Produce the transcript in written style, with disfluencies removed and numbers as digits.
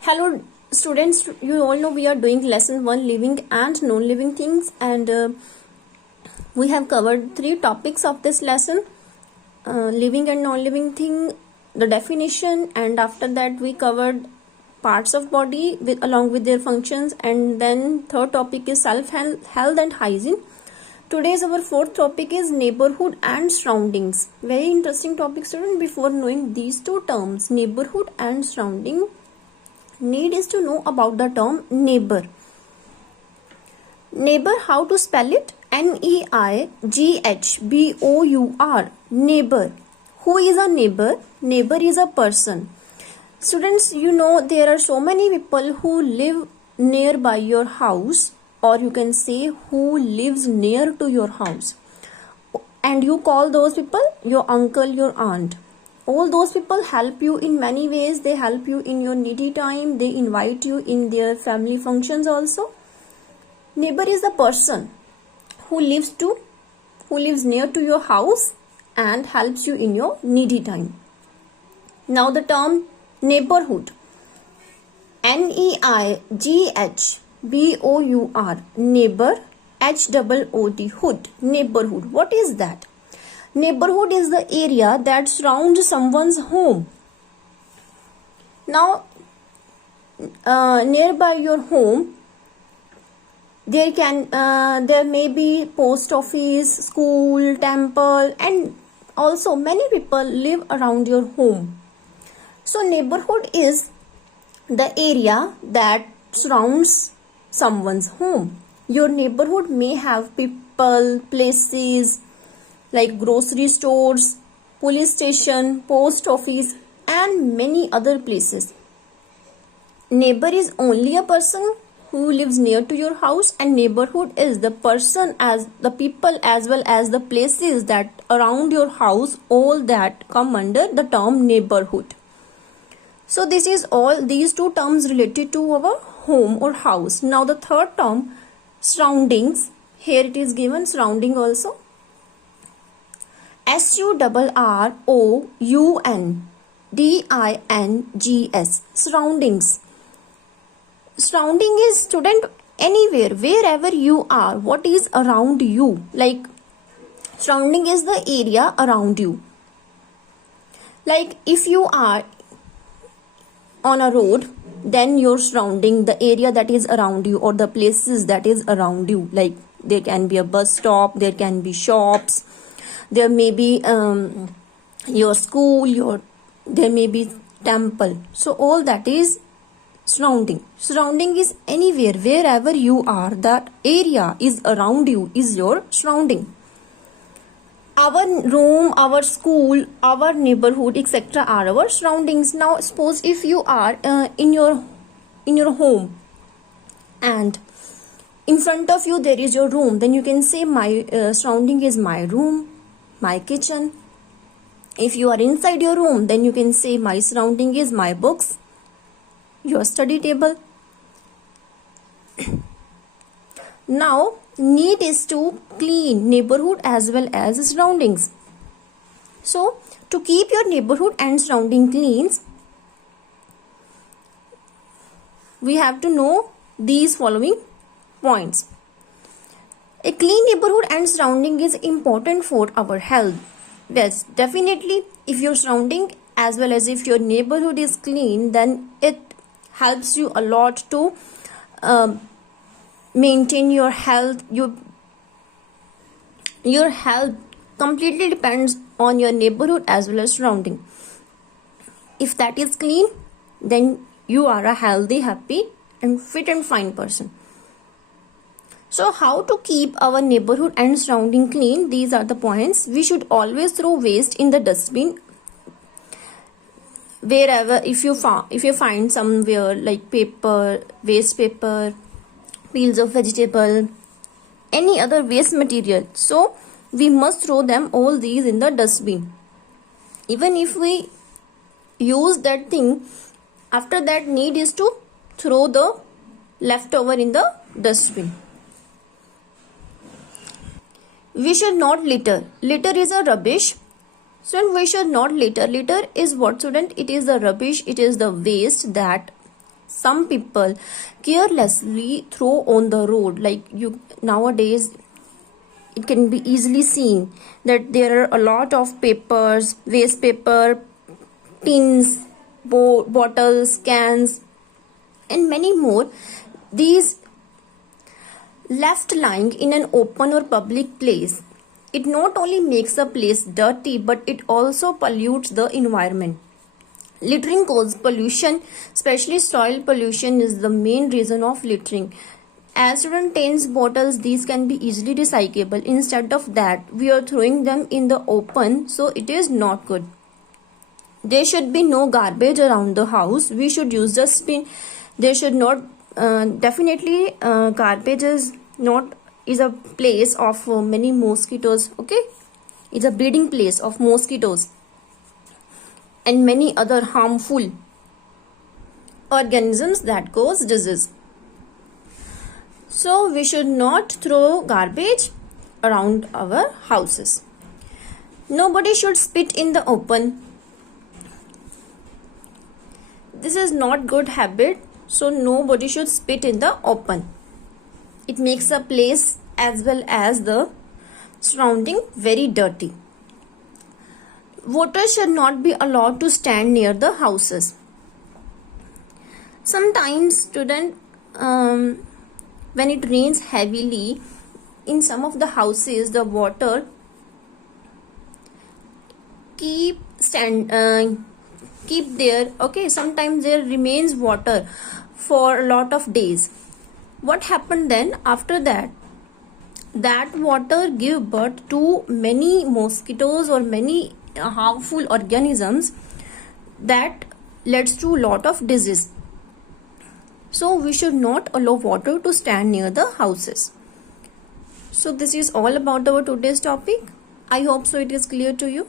Hello students, you all know we are doing lesson 1 living and non-living things, and we have covered 3 topics of this lesson, living and non-living thing, the definition, and after that we covered parts of body along with their functions, and then third topic is self health and hygiene. Today's our fourth topic is neighborhood and surroundings. Very interesting topic, student. Before knowing these two terms, neighborhood and surrounding, need is to know about the term neighbor. Neighbor, how to spell it? N-E-I-G-H-B-O-U-R. Neighbor. Who is a neighbor? Neighbor is a person. Students, you know there are so many people who live nearby your house, or you can say who lives near to your house, and you call those people your uncle, your aunt. All those people help you in many ways. They help you in your needy time. They invite you in their family functions also. Neighbor is the person who lives near to your house and helps you in your needy time. Now the term neighborhood. N-E-I-G-H-B-O-U-R. Neighbor. H-O-O-D. Hood. Neighborhood. What is that? Neighborhood is the area that surrounds someone's home. Now, nearby your home, there may be post office, school, temple, and also many people live around your home. So, neighborhood is the area that surrounds someone's home. Your neighborhood may have people, places, like grocery stores, police station, post office, and many other places. Neighbor is only a person who lives near to your house, and neighborhood is the person, as the people as well as the places that around your house, all that come under the term neighborhood. So this is all these two terms related to our home or house. Now the third term, surroundings. Here it is given surrounding also. S-U-R-R-O-U-N-D-I-N-G-S. Surroundings. Surrounding is, student, anywhere, wherever you are. What is around you? Like, surrounding is the area around you. Like, if you are on a road, then your surrounding, the area that is around you, or the places that is around you. Like, there can be a bus stop, there can be shops, there may be your school, there may be temple. So all that is surrounding. Surrounding is anywhere, wherever you are, that area is around you is your surrounding. Our room, our school, our neighborhood, etc. are our surroundings. Now suppose if you are in your home, and in front of you there is your room, then you can say my surrounding is my room, my kitchen. If you are inside your room, then you can say my surrounding is my books, your study table. Now, need is to clean neighborhood as well as surroundings. So, to keep your neighborhood and surrounding clean, we have to know these following points. A clean neighborhood and surrounding is important for our health. Yes, definitely, if your surrounding as well as if your neighborhood is clean, then it helps you a lot to maintain your health. Your health completely depends on your neighborhood as well as surrounding. If that is clean, then you are a healthy, happy, and fit and fine person. So how to keep our neighborhood and surrounding clean? These are the points. We should always throw waste in the dustbin. Wherever, if you find somewhere like paper, waste paper, peels of vegetable, any other waste material, so we must throw them all these in the dustbin. Even if we use that thing, after that need is to throw the leftover in the dustbin. We should not litter. Litter is a rubbish. Student, we should not litter. Litter is what, student? It is the rubbish, it is the waste that some people carelessly throw on the road. Like you nowadays, it can be easily seen that there are a lot of papers, waste paper, tins, bottles, cans, and many more. These left lying in an open or public place, it not only makes the place dirty, but it also pollutes the environment. Littering causes pollution, especially soil pollution is the main reason of littering. As student tins, bottles, these can be easily recyclable. Instead of that, we are throwing them in the open, so it is not good. There should be no garbage around the house. We should use dustbin. There should not definitely garbage is a place of many mosquitoes. Okay, it's a breeding place of mosquitoes and many other harmful organisms that cause disease. So we should not throw garbage around our houses. Nobody should spit in the open. This is not good habit, so nobody should spit in the open. It makes a place as well as the surrounding very dirty. Water should not be allowed to stand near the houses. Sometimes student, when it rains heavily, in some of the houses the water keep there. Okay, sometimes there remains water for a lot of days. What happened then after that? That water give birth to many mosquitoes or many harmful organisms that leads to a lot of disease. So we should not allow water to stand near the houses. So this is all about our today's topic. I hope so it is clear to you.